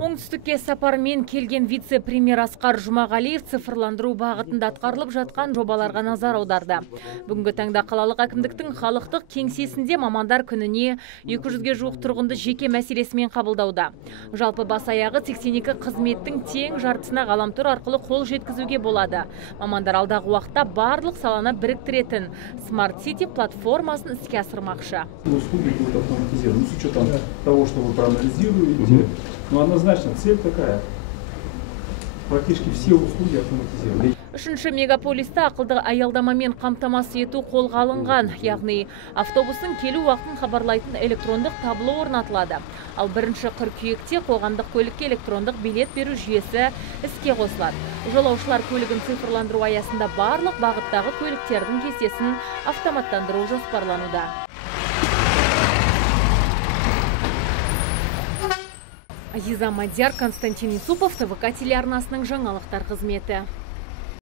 Оңтүстікке сапармен келген вице-премьер Асқар Жұмағалиев цифрландыру бағытында атқарылып жатқан жобаларға назар аударды. Бүгінгі таңда қалалық әкімдіктің халықтық кеңсесінде мамандар күніне 200-ге жуық тұрғынды жеке мәселесімен қабылдауда. Жалпы бас аяғы 82 қызметтің тең жартысына ғаламтор арқылы қол жеткізуге болады. Мамандар алдағы уақытта барлық саланы біріктіретін Smart City платформасын іске асырмақшы. Услуги будут автоматизированы, с учетом того, что вы проанализируете. Но однозначно цель такая. Практически все услуги автоматизированы. Үшінші мегаполисті ақылды аялдамамен қамтамасыз ету қолға алынған, яғни автобустың келу уақытын хабарлайтын электрондық табло орнатылады. Ал 1 қыркүйекте қоғамдық көлікке электрондық билет беру жүйесі іске қосылады. Жолаушылар көлігін цифрландыру аясында барлық бағыттағы көліктердің кестесін автоматтандыру жоспарлануда. Азиза Мадияр, Константин Исупов, ТВК телеарнасының жаңалықтар қызметі.